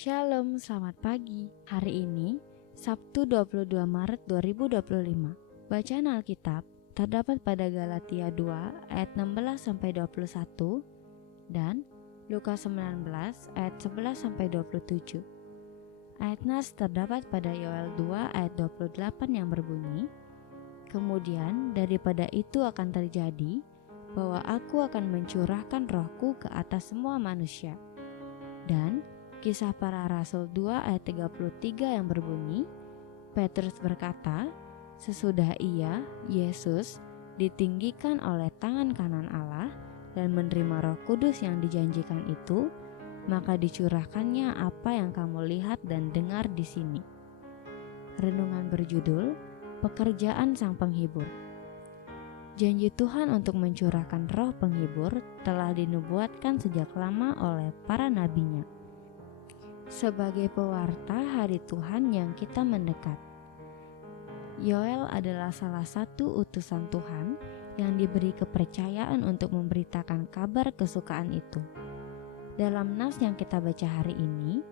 Shalom, selamat pagi. Hari ini, Sabtu 22 Maret 2025. Bacaan Alkitab terdapat pada Galatia 2 ayat 16-21 dan Lukas 19 ayat 11-27. Ayat nas terdapat pada Yoel 2 ayat 28 yang berbunyi, "Kemudian daripada itu akan terjadi bahwa aku akan mencurahkan rohku ke atas semua manusia." Dan Kisah Para Rasul 2 ayat 33 yang berbunyi, Petrus berkata, "Sesudah ia, Yesus, ditinggikan oleh tangan kanan Allah dan menerima Roh Kudus yang dijanjikan itu, maka dicurahkannya apa yang kamu lihat dan dengar di sini." Renungan berjudul Pekerjaan Sang Penghibur. Janji Tuhan untuk mencurahkan Roh Penghibur telah dinubuatkan sejak lama oleh para nabinya. Sebagai pewarta hari Tuhan yang kita mendekat, Yoel adalah salah satu utusan Tuhan yang diberi kepercayaan untuk memberitakan kabar kesukaan itu. Dalam nas yang kita baca hari ini,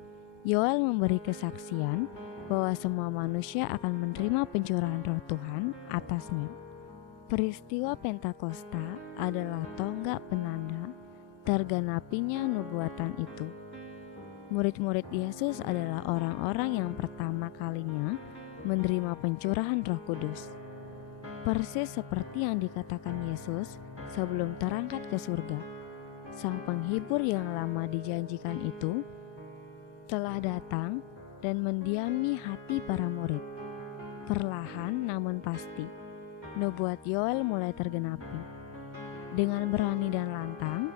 Yoel memberi kesaksian bahwa semua manusia akan menerima pencurahan Roh Tuhan atasnya. Peristiwa Pentakosta adalah tonggak penanda tergenapinya nubuatan itu. Murid-murid Yesus adalah orang-orang yang pertama kalinya menerima pencurahan Roh Kudus. Persis seperti yang dikatakan Yesus sebelum terangkat ke surga, Sang Penghibur yang lama dijanjikan itu telah datang dan mendiami hati para murid. Perlahan namun pasti, nubuat Yoel mulai tergenapi. Dengan berani dan lantang,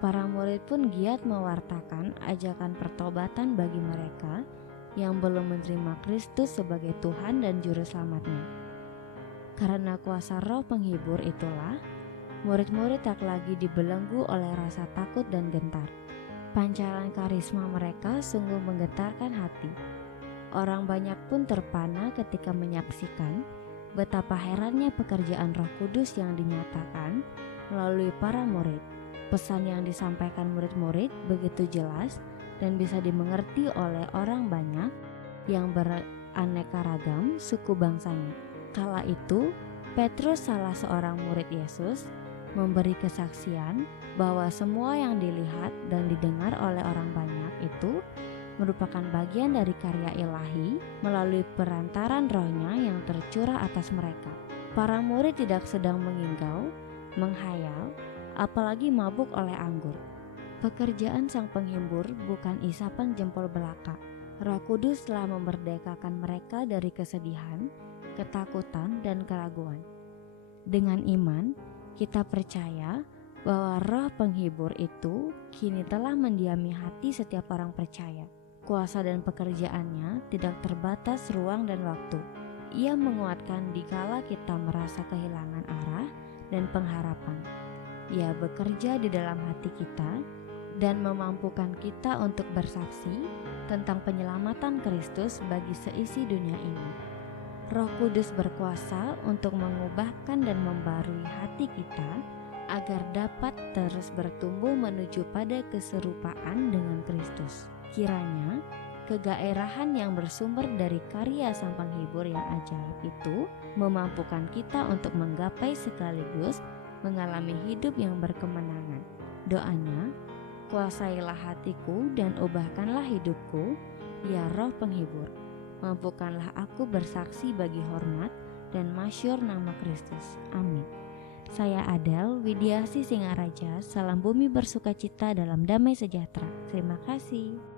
para murid pun giat mewartakan ajakan pertobatan bagi mereka yang belum menerima Kristus sebagai Tuhan dan Juru Selamatnya. Karena kuasa Roh Penghibur itulah, murid-murid tak lagi dibelenggu oleh rasa takut dan gentar. Pancaran karisma mereka sungguh menggetarkan hati. Orang banyak pun terpana ketika menyaksikan betapa herannya pekerjaan Roh Kudus yang dinyatakan melalui para murid. Pesan yang disampaikan murid-murid begitu jelas dan bisa dimengerti oleh orang banyak yang beraneka ragam suku bangsanya. Kala itu, Petrus, salah seorang murid Yesus, memberi kesaksian bahwa semua yang dilihat dan didengar oleh orang banyak itu merupakan bagian dari karya ilahi melalui perantaran Roh-Nya yang tercurah atas mereka. Para murid tidak sedang menginggau, menghayal, apalagi mabuk oleh anggur. Pekerjaan Sang Penghibur bukan isapan jempol belaka. Roh Kudus telah memerdekakan mereka dari kesedihan, ketakutan, dan keraguan. Dengan iman, kita percaya bahwa Roh Penghibur itu kini telah mendiami hati setiap orang percaya. Kuasa dan pekerjaannya tidak terbatas ruang dan waktu. Ia menguatkan dikala kita merasa kehilangan arah dan pengharapan. Ia bekerja di dalam hati kita dan memampukan kita untuk bersaksi tentang penyelamatan Kristus bagi seisi dunia ini. Roh Kudus berkuasa untuk mengubahkan dan membarui hati kita agar dapat terus bertumbuh menuju pada keserupaan dengan Kristus. Kiranya kegairahan yang bersumber dari karya Sang Penghibur yang ajaib itu memampukan kita untuk menggapai sekaligus mengalami hidup yang berkemenangan. Doanya, kuasailah hatiku dan ubahkanlah hidupku, ya Roh Penghibur. Mampukanlah aku bersaksi bagi hormat dan masyhur nama Kristus. Amin. Saya Adel Widiasi Singaraja. Salam bumi bersukacita dalam damai sejahtera. Terima kasih.